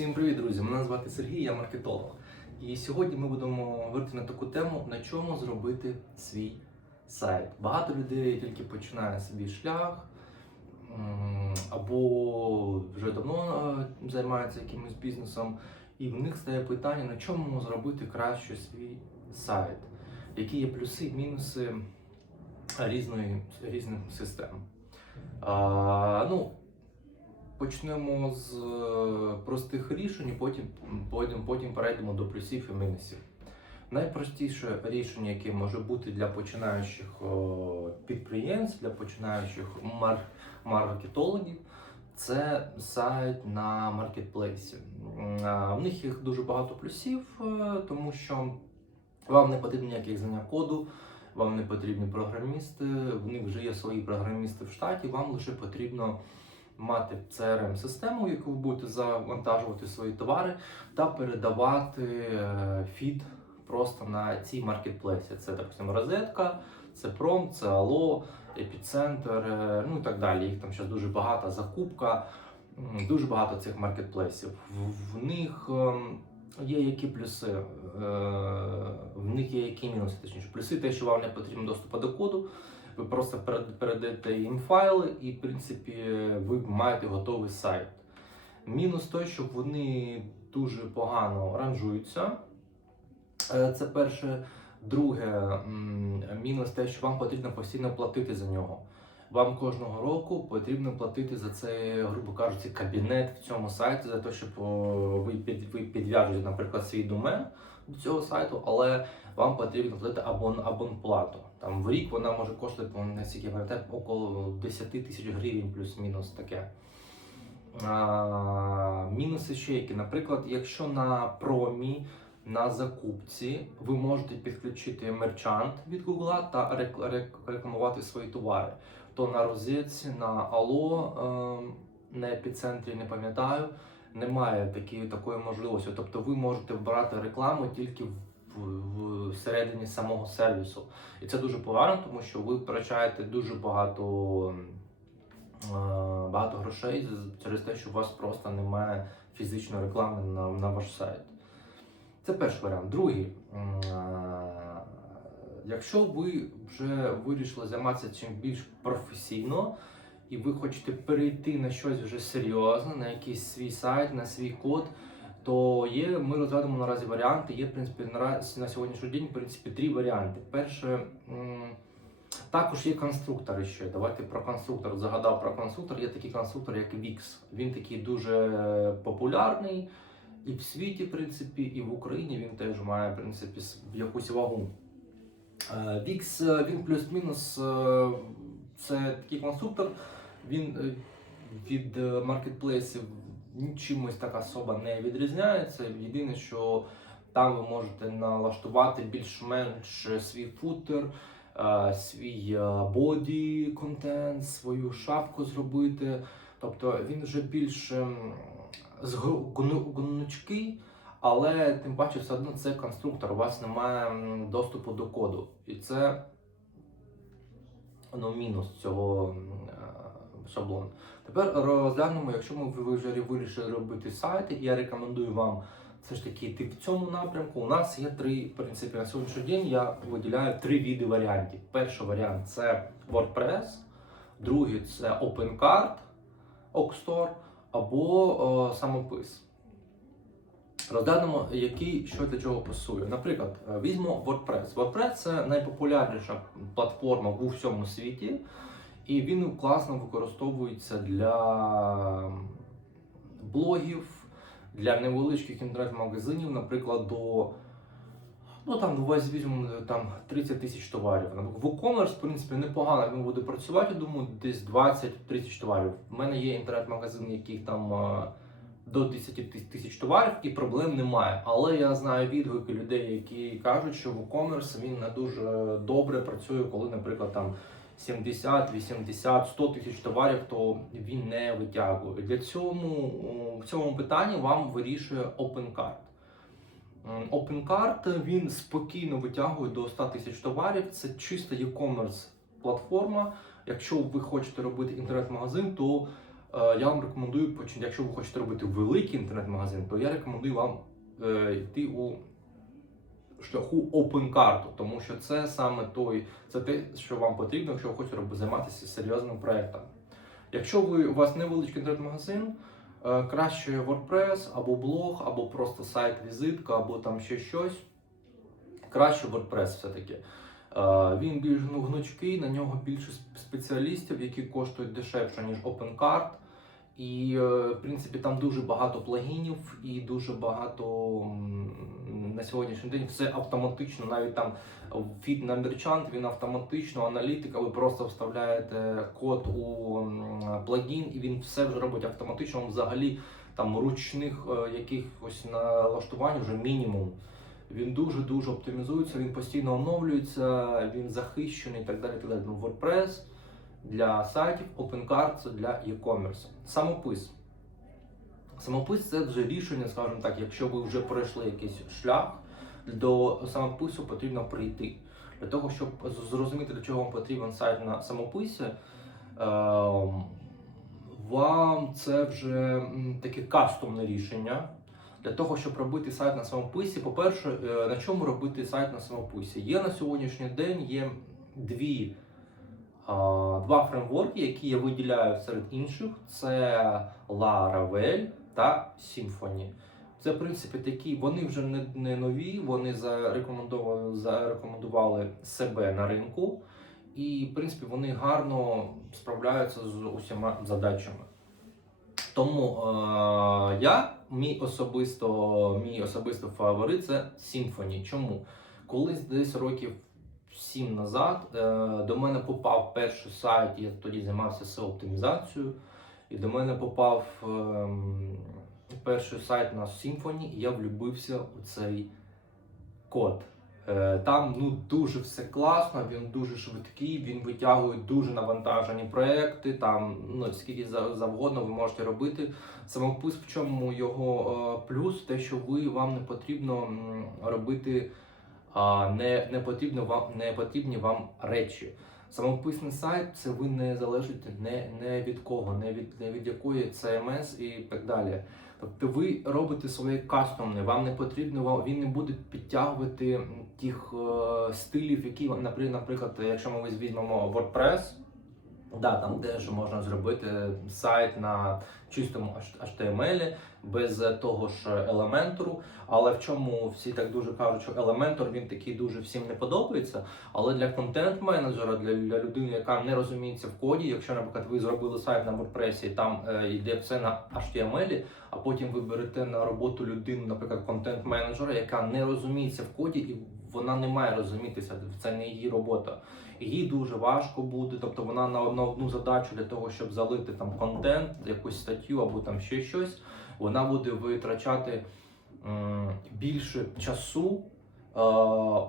Всім привіт, друзі! Мене звати Сергій, я маркетолог. І сьогодні ми будемо говорити на таку тему, на чому зробити свій сайт. Багато людей тільки починає свій шлях або вже давно е, займаються якимось бізнесом, і в них стає питання, на чому зробити краще свій сайт, які є плюси і мінуси різної, різних систем. А, ну, Почнемо з е, простих рішень, потім, потім, потім перейдемо до плюсів і мінусів. Найпростіше рішення, яке може бути для починаючих о, підприємств, для починаючих мар- маркетологів, це сайт на маркетплейсі. В них їх дуже багато плюсів, е, тому що вам не потрібно ніяких знання коду, вам не потрібні програмісти, в них вже є свої програмісти в штаті, вам лише потрібно мати CRM-систему, яку ви будете завантажувати свої товари та передавати е, фід просто на цій маркетплейсі. Це, допустимо, розетка, це пром, це Алло, епіцентр, е, ну і так далі. Їх там зараз дуже багато, закупка, дуже багато цих маркетплейсів. В, них ем, є які плюси, е, в них є які мінуси, точніше. Плюси те, що вам не потрібно доступу до коду. Ви просто перед- передаєте їм файли, і в принципі ви маєте готовий сайт. Мінус той, що вони дуже погано ранжуються. Е, Це перше. Друге, мінус те, що вам потрібно постійно платити за нього. Вам кожного року потрібно платити за це, грубо кажучи, кабінет в цьому сайті, за те, щоб ви підв'яжете, наприклад, свій домен до цього сайту, але вам потрібно платити абон, абонплату. Там в рік вона може коштувати, наскільки пам'ятаю, около 10 тисяч гривень плюс-мінус таке. А, мінуси ще які. Наприклад, якщо на промі, на закупці ви можете підключити мерчант від Google та рек- рек- рекламувати свої товари, то на розетці, на Allo, ем, на епіцентрі не пам'ятаю, немає такі, такої можливості. Тобто ви можете вбирати рекламу тільки в, в, всередині самого сервісу. І це дуже погано, тому що ви втрачаєте дуже багато, е, багато грошей через те, що у вас просто немає фізичної реклами на, на ваш сайт. Це перший варіант. Другий. е, Якщо ви вже вирішили займатися чим більш професійно, і ви хочете перейти на щось вже серйозне, на якийсь свій сайт, на свій код, то є, ми розглянемо наразі варіанти. Є, в принципі, наразі на сьогоднішній день, в принципі, три варіанти. Перше, також є конструктори ще. Давайте про конструктор. Загадав про конструктор. Є такий конструктор, як Wix. Він такий дуже популярний і в світі, в принципі, і в Україні він теж має в принципі якусь вагу. Е, Wix, е, він плюс-мінус е, це такий конструктор. Він е, від е, маркетплейсів нічимось так особо не відрізняється. Єдине, що там ви можете налаштувати більш-менш свій футер, е, свій боді контент, свою шапку зробити. Тобто він вже більш ем, гнучкий, але тим паче все одно це конструктор, у вас немає доступу до коду. І це ну, мінус цього е. Тепер розглянемо, якщо ми вже вирішили робити сайти, я рекомендую вам все ж таки йти в цьому напрямку. У нас є три, в принципі, на сьогоднішній день я виділяю три види варіантів. Перший варіант це WordPress, другий це OpenCart, Oxstore або о, самопис. Розглянемо, який що для чого пасує. Наприклад, е, візьмемо WordPress. WordPress це найпопулярніша платформа у всьому світі, і він класно використовується для блогів, для невеличких інтернет-магазинів, наприклад, до Ну там давай візьмемо там 30 тисяч товарів. WooCommerce, в принципі, непогано він буде працювати, думаю, десь 20-30 товарів. У мене є інтернет-магазин, яких там е, до 10 тисяч товарів, і проблем немає. Але я знаю відгуки людей, які кажуть, що WooCommerce він не дуже добре працює, коли, наприклад, там 70, 80, 100 тисяч товарів, то він не витягує. Для цьому в цьому питанні вам вирішує OpenCart. OpenCart він спокійно витягує до 100 тисяч товарів. Це чисто e-commerce платформа. Якщо ви хочете робити інтернет-магазин, то е, я вам рекомендую, якщо ви хочете робити великий інтернет-магазин, то я рекомендую вам е, йти у шляху open карту, тому що це саме той, це те, що вам потрібно, якщо ви хочете займатися серйозним проектом. Якщо ви у вас невеличкий інтернет-магазин, е, краще WordPress або блог, або просто сайт-візитка, або там ще щось. Краще WordPress все-таки. Е, Він більш ну, гнучкий, на нього більше спеціалістів, які коштують дешевше, ніж OpenCard. І, е, в принципі, там дуже багато плагінів і дуже багато на сьогоднішній день все автоматично. Навіть там фіт на мерчант, він автоматично, аналітика, ви просто вставляєте код у плагін, і він все вже робить автоматично. Взагалі там ручних е, якихось налаштувань вже мінімум. Він дуже дуже оптимізується, він постійно оновлюється, він захищений і так далі. Так далі. Ну, WordPress для сайтів, OpenCard це для e-commerce. Самопис. Самопис це вже рішення, скажімо так, якщо ви вже пройшли якийсь шлях, до самопису потрібно прийти. Для того, щоб зрозуміти, для чого вам потрібен сайт на самописі, ем, вам це вже таке кастомне рішення. Для того, щоб робити сайт на самописі, по-перше, е, на чому робити сайт на самописі? Є на сьогоднішній день є дві, два фреймворки, які я виділяю серед інших: це Laravel та Symfony. Це, в принципі, такі, вони вже не, не нові, вони зарекомендували, зарекомендували себе на ринку, і, в принципі, вони гарно справляються з усіма задачами. Тому е, я, мій особисто, мій особисто фаворит це Symfony. Чому? Колись десь років сім назад е, до мене попав перший сайт, я тоді займався SEO-оптимізацією, і до мене попав ем, перший сайт на Symfony, і я влюбився у цей код. Е, Там ну дуже все класно, він дуже швидкий, він витягує дуже навантажені проекти. Там ну скільки завгодно ви можете робити. Самопис, в чому його е, плюс, те, що ви вам не потрібно робити не, не потрібно вам не потрібні вам речі. Самописний сайт це ви не залежите не, не від кого, не від не від якої CMS і так далі. Тобто ви робите своє кастомне, вам не потрібно, він не буде підтягувати тих е, стилів, які, наприклад, якщо ми візьмемо WordPress, да, там теж можна зробити сайт на чистому HTML, без того ж елементу. Але в чому всі так дуже кажуть, що елементор він такий дуже всім не подобається. Але для контент-менеджера, для, для людини, яка не розуміється в коді, якщо, наприклад, ви зробили сайт на WordPress і там е, йде все на HTML, а потім ви берете на роботу людину, наприклад, контент-менеджера, яка не розуміється в коді, і вона не має розумітися, це не її робота. Їй дуже важко буде, тобто вона на, одну задачу для того, щоб залити там контент, якусь статтю або там ще щось, вона буде витрачати більше часу е,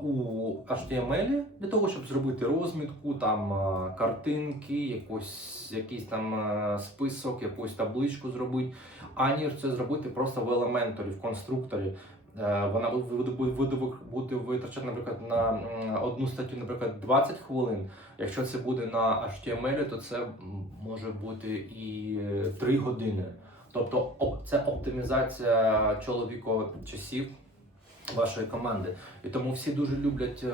у HTML для того, щоб зробити розмітку, там е, картинки, якось, якийсь там е, список, якусь табличку зробити, аніж це зробити просто в елементорі, в конструкторі. Е, Вона буде, буде, витрачати, наприклад, на одну статтю, наприклад, 20 хвилин. Якщо це буде на HTML, то це може бути і 3 години. Тобто це оптимізація чоловікових часів вашої команди. І тому всі дуже люблять е,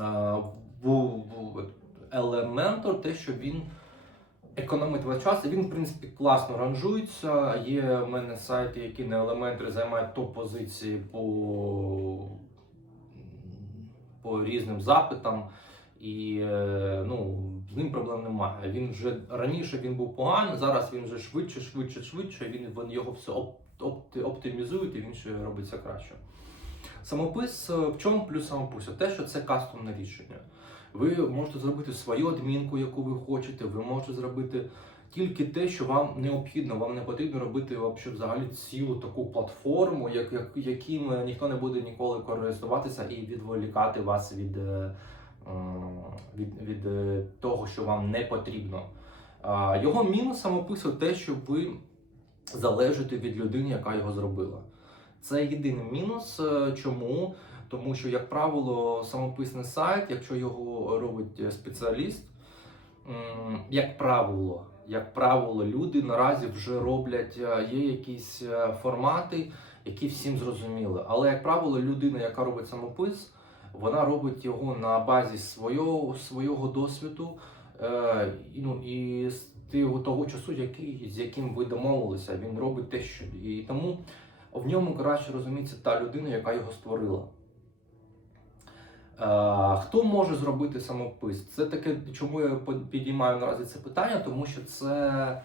е, Elementor те, що він економить ваш час, він, в принципі, класно ранжується. Є в мене сайти, які на Elementor займають топ-позиції по, по різним запитам. І е, ну, з ним проблем немає. Він вже раніше він був поганий, зараз він вже швидше, швидше, швидше. Він, його все оп, опти- оптимізує і він ще робиться краще. Самопис е, в чому плюс самопису? Те, що це кастомне рішення. Ви можете зробити свою адмінку, яку ви хочете, ви можете зробити тільки те, що вам необхідно. Вам не потрібно робити вообще взагалі цілу таку платформу, як, як, яким е, ніхто не буде ніколи користуватися і відволікати вас від, е, від, від е, того, що вам не потрібно. Його мінус самопису те, що ви залежите від людини, яка його зробила. Це єдиний мінус. Е, Чому? Тому що, як правило, самописний сайт, якщо його робить е, спеціаліст, як правило, як правило, люди наразі вже роблять, е, є якісь е, формати, які всім зрозуміли. Але, як правило, людина, яка робить самопис, вона робить його на базі свого, свого досвіду е, ну, і з того часу, який, з яким ви домовилися. Він робить те, що і тому в ньому краще розуміється та людина, яка його створила. Е, Хто може зробити самопис? Це таке, чому я підіймаю наразі це питання, тому що це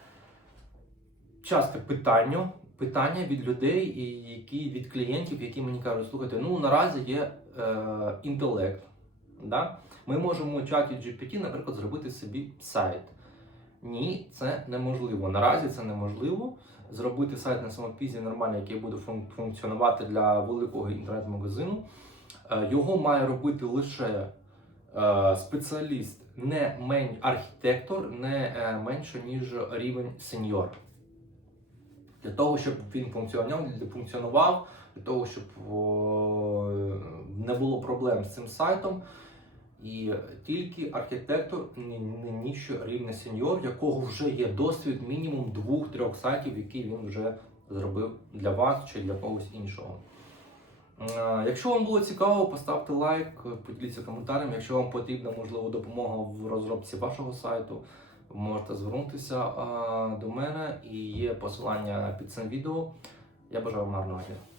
часто питання, питання від людей, які від клієнтів, які мені кажуть, слухайте, ну наразі є е, інтелект. Да? Ми можемо у чаті GPT, наприклад, зробити собі сайт. Ні, це неможливо. Наразі це неможливо. Зробити сайт на самопізі нормально, який буде функціонувати для великого інтернет-магазину. Е, Його має робити лише е, спеціаліст, не мен архітектор, не е, менше, ніж рівень сеньор. Для того, щоб він функціонував, для того, щоб не було проблем з цим сайтом. І тільки архітектор не ніщо рівня сеньор, якого вже є досвід мінімум двох-трьох сайтів, які він вже зробив для вас чи для когось іншого. Якщо вам було цікаво, поставте лайк, поділіться коментарем. Якщо вам потрібна можливо допомога в розробці вашого сайту, можете звернутися до мене і є посилання під цим відео. Я бажаю вам гарного дня.